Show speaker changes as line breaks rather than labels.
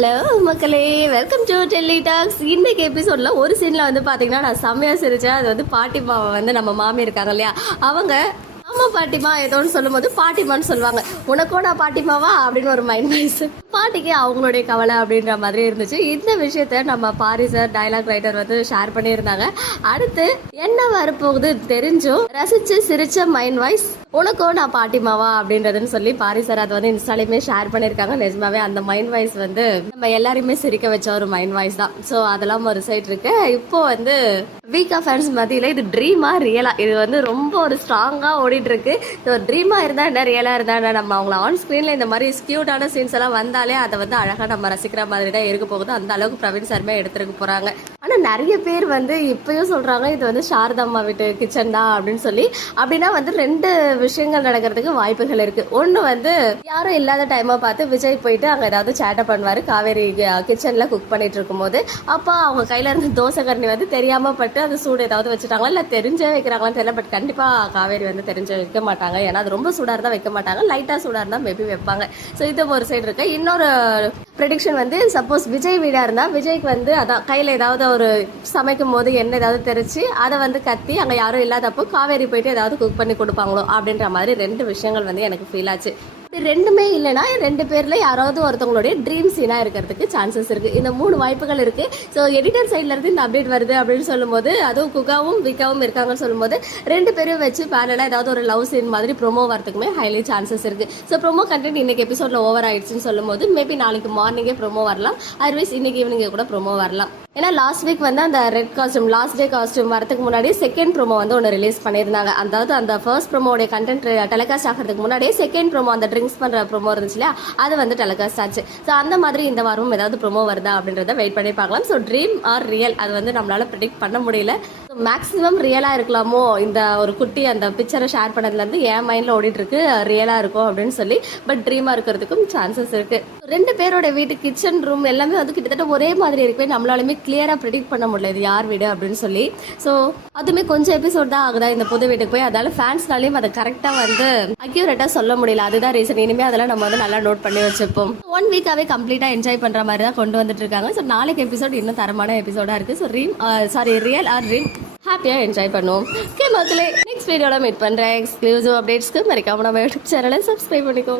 Hello மக்களே. Welcome to Delhi tax இன்னைக்கு எபிசோடில் ஒரு சீனில் வந்து பார்த்தீங்கன்னா நான் செம்மையாக சிரித்தேன் அது வந்து பாட்டி பாட்டிமாவை வந்து நம்ம மாமி இருக்காங்க இல்லையா? அவங்க ஆமா பாட்டிமா ஏதோன்னு சொல்லும்போது பாட்டிமான்னு சொல்லுவாங்க. உனக்கும் நான் பாட்டிமாவா அப்படின்னு ஒரு மைண்ட் வாய்ஸ் பாட்டிக்கு அவங்களுடைய கவலை அப்படின்ற மாதிரி இருந்துச்சு. இந்த விஷயத்த நம்ம பாரி சார் டைலாக் ரைட்டர் வந்து ஷேர் பண்ணியிருந்தாங்க. அடுத்து என்ன வரப்போகுது தெரிஞ்சும் ரசிச்சு சிரிச்ச மைண்ட் வாய்ஸ் உனக்கோ நான் பாட்டிமாவா அப்படின்றதுன்னு சொல்லி பாரி சார் அது வந்து இன்ஸ்டாலையுமே ஷேர் பண்ணியிருக்காங்க. நிஜமாவே அந்த மைண்ட் வாய்ஸ் வந்து நம்ம எல்லாரையுமே சிரிக்க வச்ச ஒரு மைண்ட் வாய்ஸ் தான். ஸோ அதெல்லாம் ஒரு சைட் இருக்கு. இப்போ வந்து வீக் ஆஃப் ஃபேன்ஸ் மத்தியில் இது ட்ரீமா ரியலா இது வந்து ரொம்ப ஒரு ஸ்ட்ராங்காக ஓடிட்டு இருக்கு. ஸோ ட்ரீமாக ட்ரீமா இருந்தா என்ன? ரியலாக இருந்தா என்ன? நம்ம அவங்கள ஆன் ஸ்க்ரீனில் இந்த மாதிரி ஸ்கியூட்டான சீன்ஸ் எல்லாம் வந்தாலே அதை வந்து அழகா நம்ம ரசிக்கிற மாதிரி தான் இருக்க போகுது. அந்த அளவுக்கு பிரவீன் சாருமே எடுத்துருக்க போறாங்க. நிறைய பேர் வந்து இப்பயும் சொல்றாங்க இது வந்து சாரதம்மா வீட்டு கிச்சன் தான் அப்படின்னு சொல்லி. அப்படின்னா வந்து ரெண்டு விஷயங்கள் நடக்கிறதுக்கு வாய்ப்புகள் இருக்கு. ஒன்று வந்து யாரும் இல்லாத டைமா பார்த்து விஜய் போயிட்டு அங்க ஏதாவது சேட்டை பண்ணுவாரு. காவேரி கிச்சன்ல குக் பண்ணிட்டு இருக்கும்போது. அப்போ அவங்க கையில இருந்து தோசை கரணி வந்து தெரியாம பட்டு அது சூடு ஏதாவது வச்சுட்டாங்களா? இல்ல தெரிஞ்சே வைக்கிறாங்களான்னு தெரியல. பட் கண்டிப்பா காவேரி வந்து தெரிஞ்சு வைக்க மாட்டாங்க. ஏன்னா அது ரொம்ப சூடா இருந்தா வைக்க மாட்டாங்க. லைட்டா சூடா இருந்தா மேபி வைப்பாங்க. ஸோ இது ஒரு சைடு இருக்கு. இன்னொரு ப்ரெடிக்ஷன் வந்து சப்போஸ் விஜய் வீடாக இருந்தால் விஜய்க்கு வந்து அதான் கையில் ஏதாவது ஒரு சமைக்கும் போது எண்ணெய் ஏதாவது தெரிச்சு அதை வந்து கத்தி அங்கே யாரும் இல்லாதப்போ காவேரி போயிட்டு ஏதாவது குக் பண்ணி கொடுப்பாங்களோ அப்படின்ற மாதிரி ரெண்டு விஷயங்கள் வந்து எனக்கு ஃபீல் ஆச்சு. இது ரெண்டுமே இல்லைன்னா ரெண்டு பேர்ல யாராவது ஒருத்தவங்களுடைய ட்ரீம் சீனா இருக்கிறதுக்கு சான்சஸ் இருக்கு. இந்த மூணு வாய்ப்புகள் இருக்கு. ஸோ எடிட்டர் சைட்ல இருந்து இந்த அப்டேட் வருது அப்படின்னு சொல்லும்போது அதுவும் குகாவும் விகாவும் இருக்காங்கன்னு சொல்லும்போது ரெண்டு பேரும் வச்சு பேரலா ஏதாவது ஒரு லவ் சீன் மாதிரி ப்ரோமோ வரதுக்குமே ஹைலி சான்சஸ் இருக்கு. ஸோ ப்ரோமோ கண்டென்ட் இன்னைக்கு எபிசோட்ல ஓவர் ஆயிடுச்சுன்னு சொல்லும்போது மேபி நாளைக்கு மார்னிங்கே ப்ரோமோ வரலாம். அதர்வைஸ் இன்னைக்கு ஈவினிங்கே கூட ப்ரோமோ வரலாம். ஏன்னா லாஸ்ட் வீக் வந்து அந்த red costume last day costume வரதுக்கு முன்னாடி செகண்ட் ப்ரோமோ வந்து ஒன்று ரிலீஸ் பண்ணியிருந்தாங்க. அதாவது அந்த ஃபர்ஸ்ட் ப்ரோமோடைய கண்டென்ட் டெலிகாஸ்ட் ஆகிறதுக்கு முன்னாடியே செகண்ட் ப்ரோமோ அந்த ட்ரிங்க்ஸ் பண்ற ப்ரோமோ இருந்துச்சு இல்லையா? அது வந்து டெலகாஸ்ட் ஆச்சு. ஸோ அந்த மாதிரி இந்த வாரமும் ஏதாவது ப்ரோமோ வருதா அப்படின்றத வெயிட் பண்ணி பார்க்கலாம். ஸோ ட்ரீம் ஆர் ரியல் அது வந்து நம்மளால ப்ரிடிக்ட் பண்ண முடியல. மேக்ஸிமம் ரியலாக இருக்கலாமோ? இந்த ஒரு குட்டி அந்த பிக்சரை ஷேர் பண்ணதுலேருந்து என் மைண்டில் ஓடிட்டு இருக்கு இருக்கும் அப்படின்னு சொல்லி. பட் ட்ரீமாக இருக்கிறதுக்கும் சான்சஸ் இருக்குது ரெண்டு பேரோட வீட்டு கிச்சன் ரூம் எல்லாமே வந்து கிட்டத்தட்ட ஒரே மாதிரி இருக்கவே நம்மளாலுமே கிளியராக ப்ரிடிக்ட் பண்ண முடியல இது யார் வீடு அப்படின்னு சொல்லி. ஸோ அதுவுமே கொஞ்சம் எபிசோட் தான் ஆகுதா இந்த புது வீட்டுக்கு போய்? அதனால ஃபேன்ஸ்னாலையும் அதை கரெக்டாக வந்து அக்யூரேட்டாக சொல்ல முடியல. அதுதான் ரீசன் இனிமேல் அதெல்லாம் நம்ம வந்து நல்லா நோட் பண்ணி வச்சுப்போம். ஒன் வீக்காவே கம்ப்ளீட்டாக என்ஜாய் பண்ணுற மாதிரி தான் கொண்டு வந்துட்டு இருக்காங்க. ஸோ நாளைக்கு எபிசோட் இன்னும் தரமான எபிசோடாக இருக்குது ஸோ ரீம் சாரி ரியல் ஆர் ரீம் ஹாப்பியாக என்ஜாய் பண்ணுவோம். ஓகே மக்களே நெக்ஸ்ட் வீடியோவில் மீட் பண்ணுறேன் எக்ஸ்க்ளூசிவ் அப்டேட்ஸ்க்கு மறக்காம நம்ம யூடியூப் சேனலை சப்ஸ்கிரைப் பண்ணிக்கோ